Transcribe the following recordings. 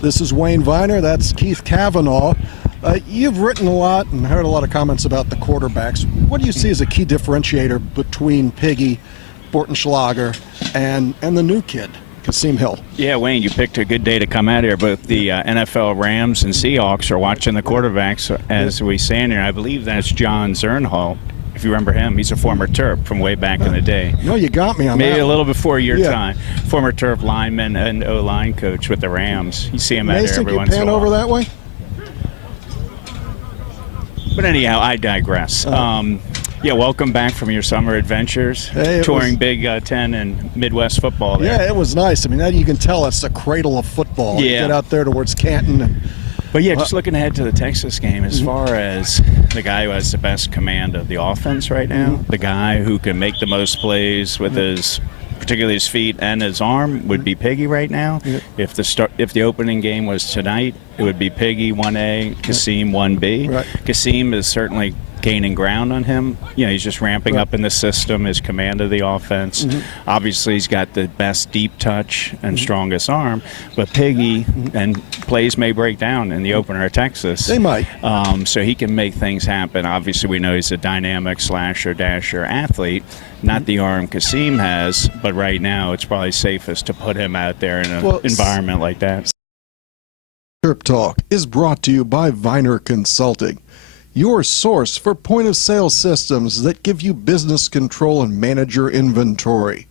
This is Wayne Viener. That's Keith Cavanaugh. You've written a lot and heard a lot of comments about the quarterbacks. What do you see as a key differentiator between Piggy, Bortenschlager, and the new kid, Kasim Hill? Yeah, Wayne, you picked a good day to come out here. Both the NFL Rams and Seahawks are watching the quarterbacks as we stand here. I believe that's John Zernhall. If you remember him, he's a former Terp from way back in the day. No, you got me on that. Maybe a little before your time. Former Terp lineman and O-line coach with the Rams. You see him out there every once in a while. Over that way? But anyhow, I digress. Yeah, welcome back from your summer adventures, touring Big Ten and Midwest football there. Yeah, it was nice. I mean, you can tell it's the cradle of football. Yeah. You get out there towards Canton. But yeah, just looking ahead to the Texas game, as far as the guy who has the best command of the offense right now, the guy who can make the most plays with his, particularly his feet and his arm, would be Piggy right now. If the opening game was tonight, it would be Piggy 1A, Kasim 1B. Right. Kasim is certainly gaining ground on him. You know, he's just ramping up in the system, his command of the offense. Obviously, he's got the best deep touch and strongest arm, but Piggy, and plays may break down in the opener at Texas. They might. So he can make things happen. Obviously, we know he's a dynamic slasher, dasher athlete, not the arm Kasim has, but right now it's probably safest to put him out there in an environment like that. TerpTalk is brought to you by Viener Consulting, your source for point-of-sale systems that give you business control and manage your inventory.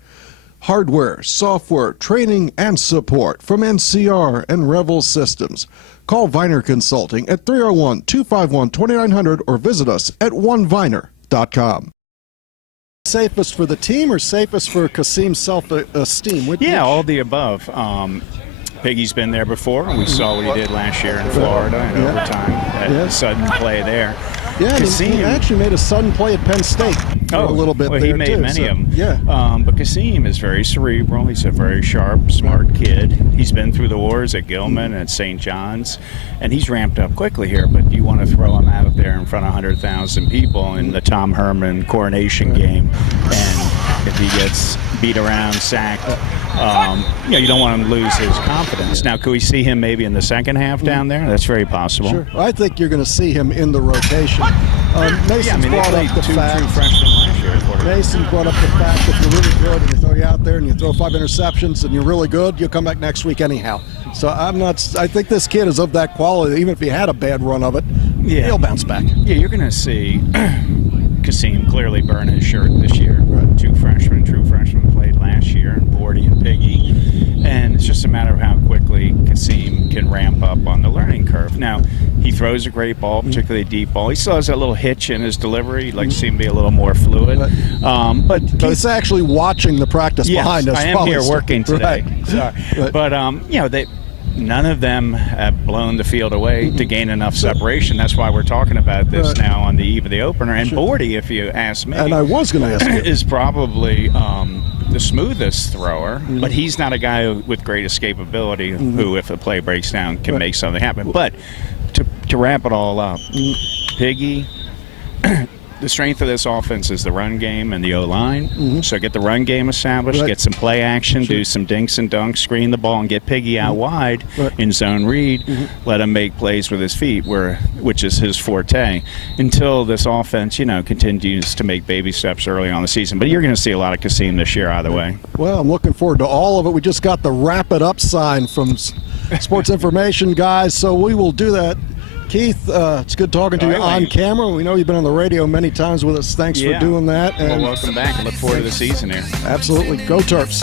Hardware, software, training, and support from NCR and Revel Systems. Call Viener Consulting at 301-251-2900 or visit us at oneviner.com. Safest for the team or safest for Kasim's self-esteem? Yeah, all the above. Piggy's been there before, and we saw what he did last year in Florida in overtime, that sudden play there. Yeah, he actually made a sudden play at Penn State for a little bit there, he made many of them. Yeah. But Kasim is very cerebral. He's a very sharp, smart kid. He's been through the wars at Gilman and St. John's, and he's ramped up quickly here, but you want to throw him out there in front of 100,000 people in the Tom Herman coronation game, and if he gets beat around, sacked, you don't want him to lose his confidence. Now, could we see him maybe in the second half down there? That's very possible. Sure. I think you're going to see him in the rotation. Mason's brought up the fact. Mason brought up the fact that you're really good and you throw you out there and you throw 5 interceptions and you're really good, you'll come back next week anyhow. So I think this kid is of that quality. Even if he had a bad run of it, he'll bounce back. Yeah, you're going to see Kasim clearly burn his shirt this year. Right. True freshmen played last year, and Bordy and Piggy. And it's just a matter of how quickly Kasim can ramp up on the learning curve. Now, he throws a great ball, particularly a deep ball. He still has that little hitch in his delivery. He'd like to see him be a little more fluid. But he's actually watching the practice behind us. I am here working today. Right. Sorry. But, none of them have blown the field away to gain enough separation. That's why we're talking about this now on the eve of the opener. And Bordy, if you ask me, and I was going to ask you, is probably the smoothest thrower, but he's not a guy with great escapability who, if a play breaks down, can make something happen. But to wrap it all up, Piggy, the strength of this offense is the run game and the O-line. So get the run game established, get some play action, do some dinks and dunks, screen the ball, and get Piggy out wide in zone read. Let him make plays with his feet, which is his forte, until this offense, continues to make baby steps early on the season. But you're going to see a lot of Kasim this year either way. Well, I'm looking forward to all of it. We just got the wrap it up sign from Sports Information guys, so we will do that. Keith, it's good talking to you on camera. We know you've been on the radio many times with us. Thanks for doing that. And welcome back. I look forward to the season here. Absolutely. Go Terps.